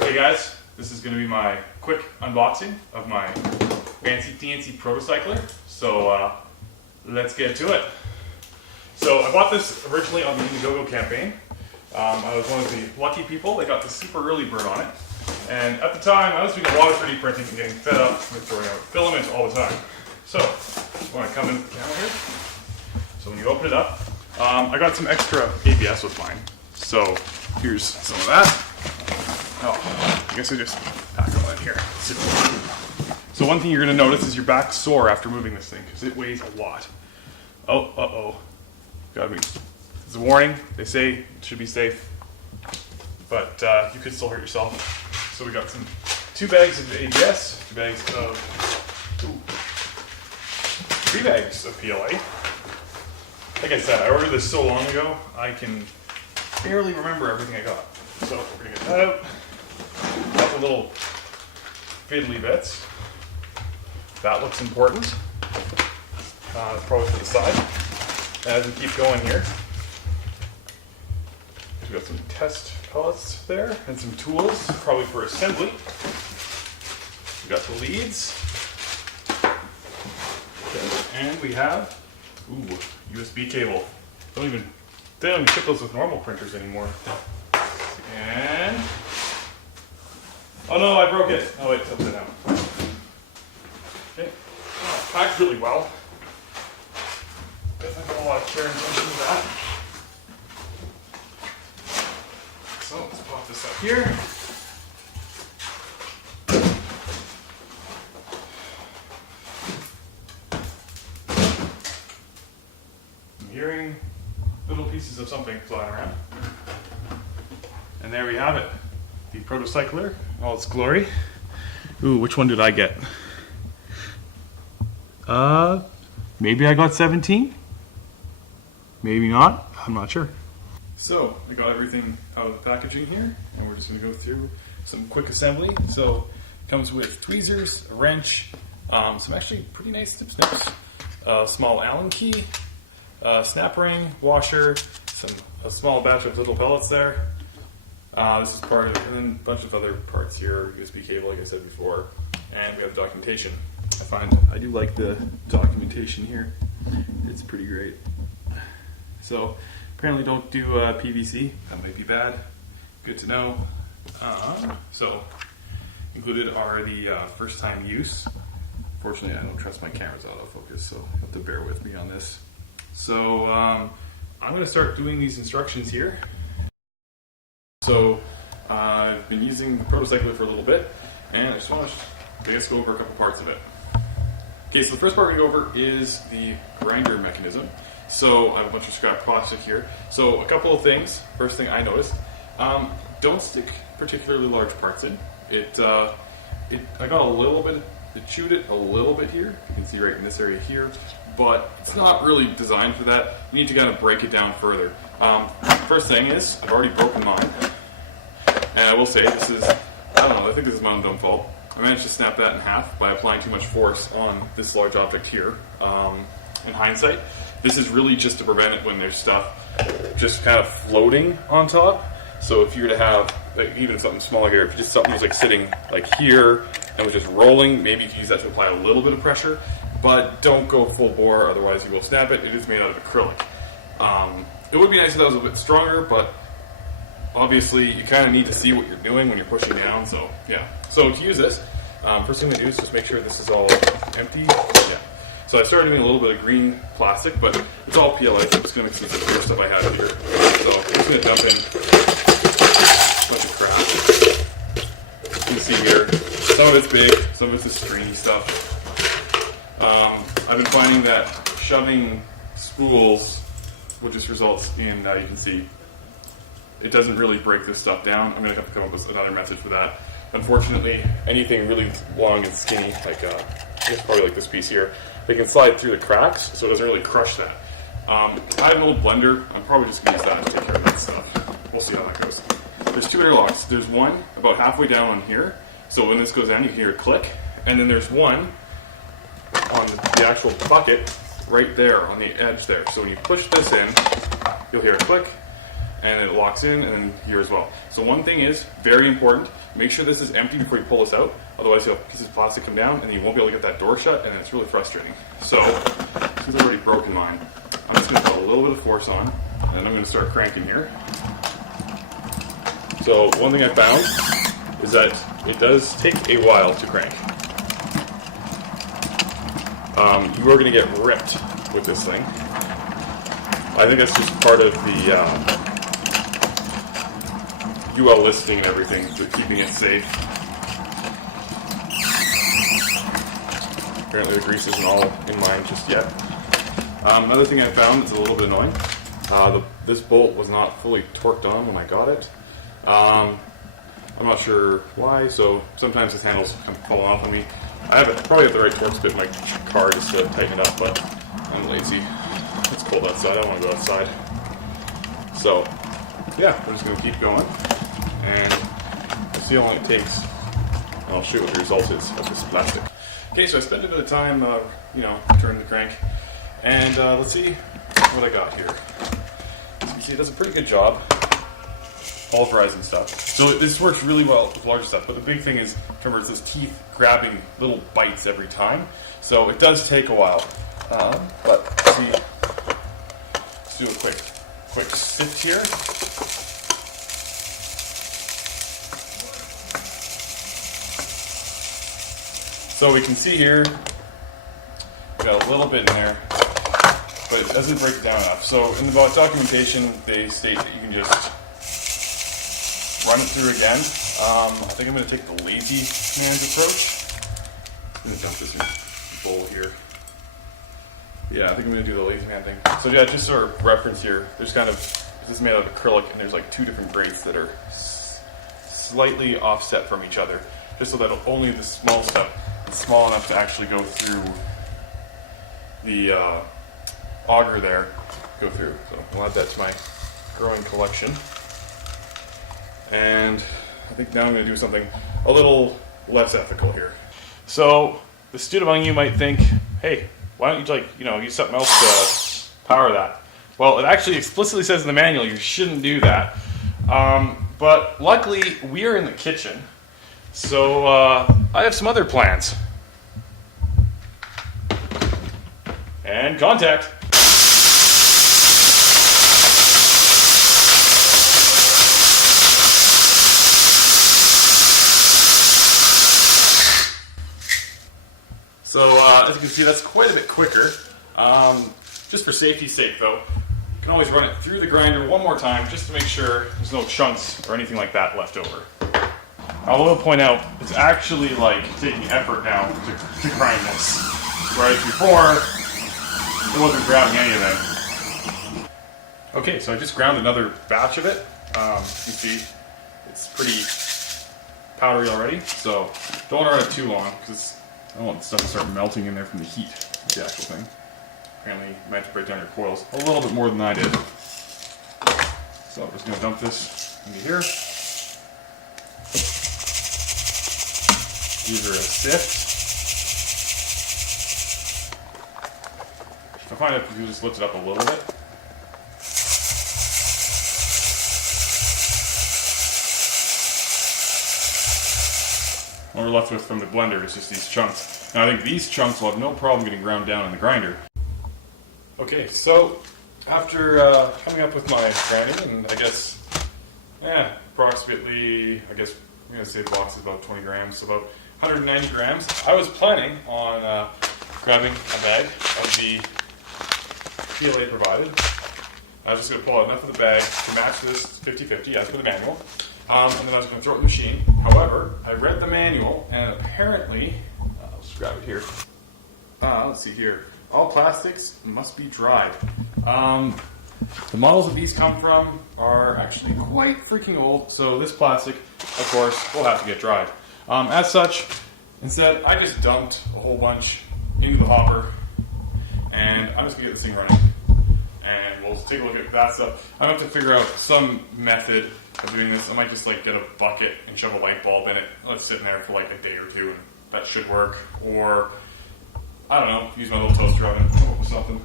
Hey guys, this is going to be my quick unboxing of my fancy dancy Protocycler. So let's get to it. So I bought this originally on the Indiegogo campaign. I was one of the lucky people that got the super early bird on it. And at the time, I was doing a lot of 3D printing and getting fed up with throwing out filament all the time. So, when I come in with the camera here, so when you open it up, I got some extra ABS with mine. So here's some of that. Oh, I guess I just pack it all in here. So one thing you're going to notice is your back sore after moving this thing because it weighs a lot. Oh, uh-oh. Got me. It's a warning. They say it should be safe, but you could still hurt yourself. So we got 2 bags of ABS, 3 bags of PLA. Like I said, I ordered this so long ago, I can barely remember everything I got. So we're gonna get that out. Got the little fiddly bits. That looks important. Probably to the side. As we keep going here, we've got some test pellets there and some tools, probably for assembly. We've got the leads. And we have, USB cable. They don't even ship those with normal printers anymore. And, oh no, I broke it. Oh wait, it's upside down. Okay, packed really well. Definitely got a lot of care and attention to that. So let's pop this up here. I'm hearing little pieces of something flying around. And there we have it. The Protocycler in all its glory. Ooh, which one did I get? Maybe I got 17? Maybe not. I'm not sure. So, I got everything out of the packaging here, and we're just going to go through some quick assembly. So, it comes with tweezers, a wrench, some actually pretty nice tip-snips, a small Allen key, snap ring, washer, a small batch of little pellets there. This is part of, and then a bunch of other parts here, USB cable like I said before, and we have documentation. I do like the documentation here. It's pretty great. So apparently don't do PVC. That might be bad. Good to know. So included are the first time use. Fortunately, I don't trust my camera's autofocus, so you have to bear with me on this. So I'm going to start doing these instructions here. So I've been using the Protocycler for a little bit, and I just want to go over a couple parts of it. Okay, so the first part we're going to go over is the grinder mechanism. So I have a bunch of scrap plastic here. So a couple of things. First thing I noticed, don't stick particularly large parts in. I got a little bit, it chewed it a little bit here. You can see right in this area here, but it's not really designed for that. You need to kind of break it down further. First thing is, I've already broken mine. And I will say, this is, I don't know, I think this is my own dumb fault. I managed to snap that in half by applying too much force on this large object here. In hindsight, this is really just to prevent it when there's stuff just kind of floating on top. So if you were to have, like, even something smaller here, if just something was like sitting like here and was just rolling, maybe you could use that to apply a little bit of pressure, but don't go full bore, otherwise you will snap it. It is made out of acrylic. It would be nice if that was a bit stronger, but obviously you kind of need to see what you're doing when you're pushing down, so yeah. So to use this, first thing we do is just make sure this is all empty. Yeah. So I started doing a little bit of green plastic, but it's all PLA. I'm just going to mix in some clear stuff I have here. So I'm just going to dump in a bunch of crap. You can see here, some of it's big, some of it's this stringy stuff. I've been finding that shoving spools will just result in, you can see, it doesn't really break this stuff down. I'm going to have to come up with another method for that. Unfortunately, anything really long and skinny, like it's probably like this piece here, they can slide through the cracks, so it doesn't really crush that. I have an old blender. I'm probably just going to use that to take care of that stuff. We'll see how that goes. There's 2 interlocks. There's one about halfway down on here, so when this goes down, you can hear it click. And then there's one on the actual bucket right there on the edge there. So when you push this in, you'll hear it click. and it locks in, and here as well. So one thing is, very important, make sure this is empty before you pull this out, otherwise you'll have pieces of plastic come down and you won't be able to get that door shut, and it's really frustrating. So, since I've already broken mine, I'm just going to put a little bit of force on, and I'm going to start cranking here. So one thing I found is that it does take a while to crank. You are going to get ripped with this thing. I think that's just part of the UL listing and everything for keeping it safe. Apparently the grease isn't all in mine just yet. Another thing I found that's a little bit annoying, this bolt was not fully torqued on when I got it. I'm not sure why, so sometimes this handle's kind of falling off on me. Probably have the right torque bit in my car just to tighten it up, but I'm lazy. It's cold outside, I don't want to go outside. So, yeah, we're just going to keep going, and we'll see how long it takes. And I'll show you what the result is of this plastic. Okay, so I spent a bit of time, turning the crank, and let's see what I got here. As you can see, it does a pretty good job, pulverizing stuff. So this works really well with larger stuff, but the big thing is, remember, it's those teeth grabbing little bites every time. So it does take a while, but see, let's do a quick sift here. So we can see here, we got a little bit in there, but it doesn't break down enough. So in the documentation, they state that you can just run it through again. I think I'm going to take the lazy command approach. I'm going to dump this in a bowl here. Yeah, I think I'm going to do the lazy command thing. So yeah, just sort of reference here, there's this is made out of acrylic, and there's like two different grades that are slightly offset from each other, just so that only the small stuff is small enough to actually go through the auger there, go through. So I'll add that to my growing collection. And I think now I'm going to do something a little less ethical here. So the student among you might think, hey, why don't you use something else to power that? Well, it actually explicitly says in the manual you shouldn't do that. But luckily we are in the kitchen, so I have some other plans. And contact. So as you can see, that's quite a bit quicker. Just for safety's sake though, you can always run it through the grinder one more time just to make sure there's no chunks or anything like that left over. I will point out, it's actually like taking effort now to grind this, whereas before, it wasn't grabbing anything. Okay, so I just ground another batch of it. You can see it's pretty powdery already, so don't want to run it too long because I don't want the stuff to start melting in there from the heat of the actual thing. Apparently, you might have to break down your coils a little bit more than I did. So I'm just going to dump this into here. Give her a sift. I find if you just lift it up a little bit. What we're left with from the blender is just these chunks. Now I think these chunks will have no problem getting ground down in the grinder. Okay, so after coming up with my grinding, and I guess, approximately, I'm going to say the box is about 20 grams, so about 190 grams. I was planning on grabbing a bag of the PLA provided. I was just going to pull out enough of the bag to match this 50-50 as per the manual. And then I was going to throw it in the machine. However, I read the manual, and apparently, I'll just grab it here. Let's see here. All plastics must be dried. The models that these come from are actually quite freaking old, so this plastic, of course, will have to get dried. As such, instead, I just dumped a whole bunch into the hopper, and I'm just going to get this thing running. And we'll take a look at that stuff. I'm going to have to figure out some method of doing this. I might just get a bucket and shove a light bulb in it. Let it sit in there for a day or two, and that should work. Or, I don't know, use my little toaster oven, come up with something.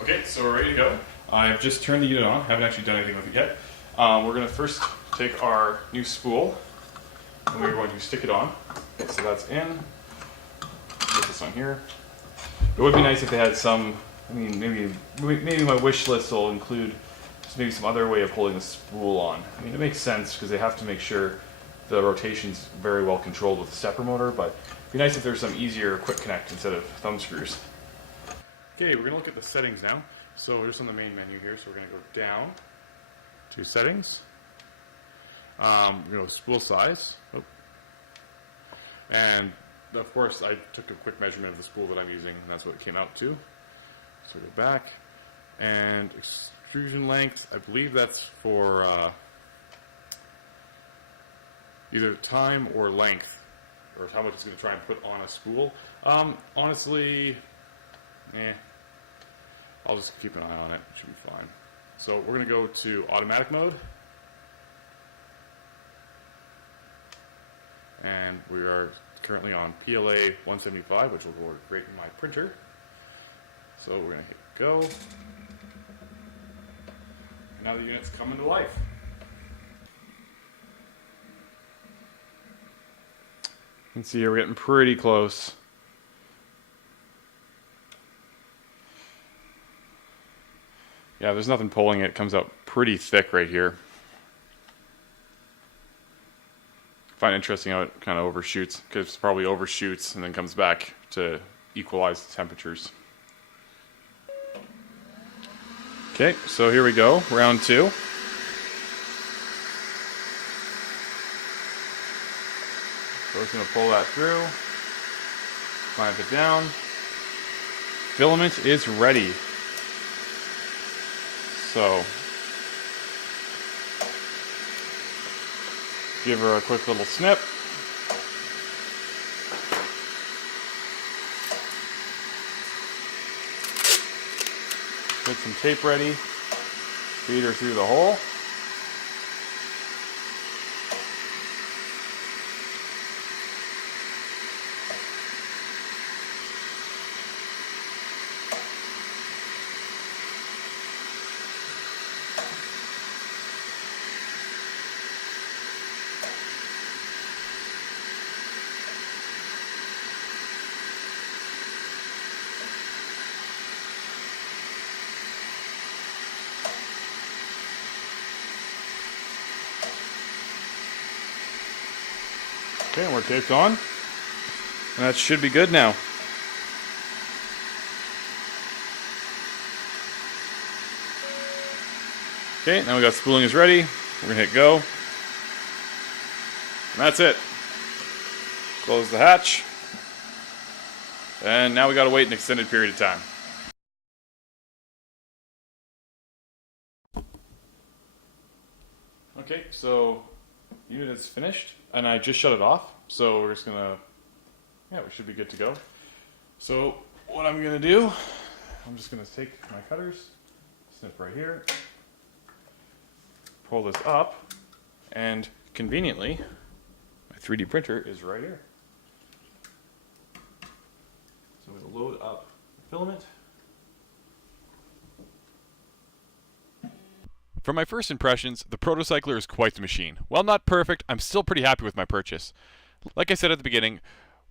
Okay, so we're ready to go. I've just turned the unit on. Haven't actually done anything with it yet. We're going to first take our new spool and we're going to stick it on. Okay, so that's in. Put this on here. It would be nice if they had some, I mean, maybe my wish list will include maybe some other way of holding the spool on. I mean, it makes sense because they have to make sure the rotation's very well controlled with the stepper motor, but it'd be nice if there's some easier quick connect instead of thumb screws. Okay, we're going to look at the settings now. So we're just on the main menu here, so we're going to go down to settings. We're going to go spool size. Oh. And of course, I took a quick measurement of the spool that I'm using, and that's what it came out to. So go back. And extrusion length, I believe that's for either time or length, or how much it's going to try and put on a spool. Honestly, I'll just keep an eye on it. It should be fine. So we're going to go to automatic mode. And we are currently on PLA 175, which will work great in my printer. So we're going to hit go. And now the unit's coming to life. You can see here we're getting pretty close. Yeah, there's nothing pulling it. It comes out pretty thick right here. I find it interesting how it kind of overshoots, because it probably overshoots and then comes back to equalize the temperatures. Okay, so here we go, round 2. So we're just going to pull that through, clamp it down. Filament is ready. So, give her a quick little snip. Get some tape ready. Feed her through the hole. Okay, and we're taped on. And that should be good now. Okay, now we got spooling is ready. We're going to hit go. And that's it. Close the hatch. And now we got to wait an extended period of time. Okay, so unit is finished, and I just shut it off, so we're just gonna, we should be good to go. So what I'm gonna do, I'm just gonna take my cutters, snip right here, pull this up, and conveniently, my 3D printer is right here. So I'm gonna load up the filament. From my first impressions, the Protocycler is quite the machine. While not perfect, I'm still pretty happy with my purchase. Like I said at the beginning,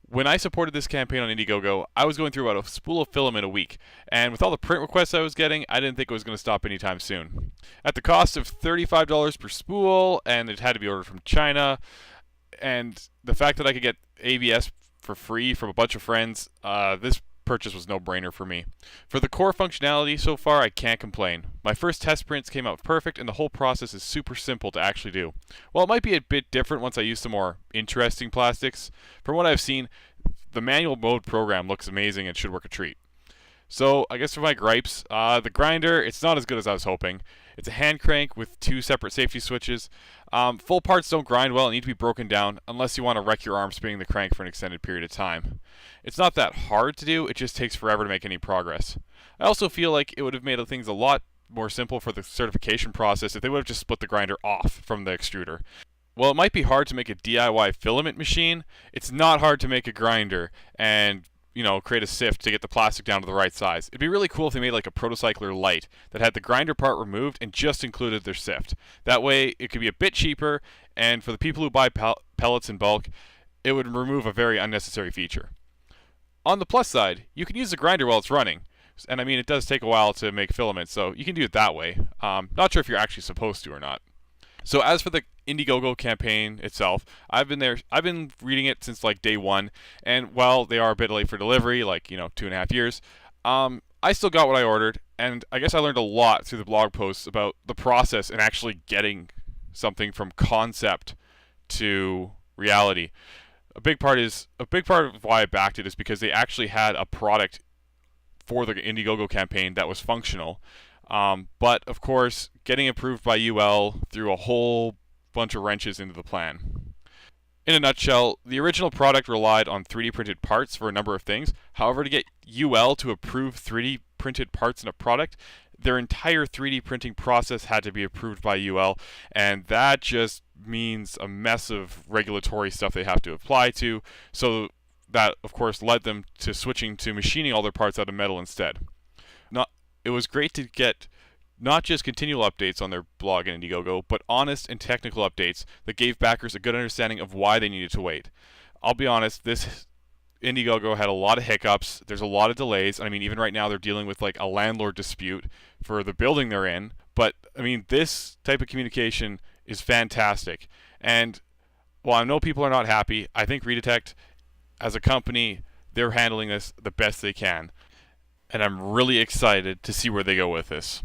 when I supported this campaign on Indiegogo, I was going through about a spool of filament a week, and with all the print requests I was getting, I didn't think it was going to stop anytime soon. At the cost of $35 per spool, and it had to be ordered from China, and the fact that I could get ABS for free from a bunch of friends, this purchase was no-brainer for me. For the core functionality so far, I can't complain. My first test prints came out perfect, and the whole process is super simple to actually do. While it might be a bit different once I use some more interesting plastics, from what I've seen, the manual mode program looks amazing and should work a treat. So, I guess for my gripes, the grinder, it's not as good as I was hoping. It's a hand crank with 2 separate safety switches. Full parts don't grind well and need to be broken down unless you want to wreck your arm spinning the crank for an extended period of time. It's not that hard to do, it just takes forever to make any progress. I also feel like it would have made things a lot more simple for the certification process if they would have just split the grinder off from the extruder. While it might be hard to make a DIY filament machine, it's not hard to make a grinder, and create a sift to get the plastic down to the right size. It'd be really cool if they made like a Protocycler Lite that had the grinder part removed and just included their sift. That way it could be a bit cheaper, and for the people who buy pellets in bulk, it would remove a very unnecessary feature. On the plus side, you can use the grinder while it's running. And I mean, it does take a while to make filaments, so you can do it that way. Not sure if you're actually supposed to or not. So as for the Indiegogo campaign itself, I've been reading it since like day one, and while they are a bit late for delivery, like 2.5 years, I still got what I ordered, and I guess I learned a lot through the blog posts about the process and actually getting something from concept to reality. A big part of why I backed it is because they actually had a product for the Indiegogo campaign that was functional. But of course, getting approved by UL threw a whole bunch of wrenches into the plan. In a nutshell, the original product relied on 3D printed parts for a number of things. However, to get UL to approve 3D printed parts in a product, their entire 3D printing process had to be approved by UL, and that just means a mess of regulatory stuff they have to apply to. So that, of course, led them to switching to machining all their parts out of metal instead. It was great to get not just continual updates on their blog and Indiegogo, but honest and technical updates that gave backers a good understanding of why they needed to wait. I'll be honest, this Indiegogo had a lot of hiccups. There's a lot of delays. I mean, even right now they're dealing with like a landlord dispute for the building they're in. But I mean, this type of communication is fantastic. And while I know people are not happy, I think Redetect, as a company, they're handling this the best they can. And I'm really excited to see where they go with this.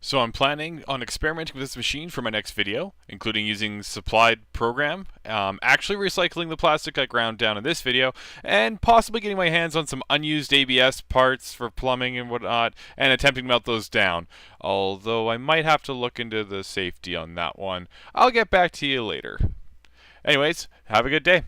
So I'm planning on experimenting with this machine for my next video, including using supplied program, actually recycling the plastic I ground down in this video, and possibly getting my hands on some unused ABS parts for plumbing and whatnot, and attempting to melt those down. Although I might have to look into the safety on that one. I'll get back to you later. Anyways, have a good day.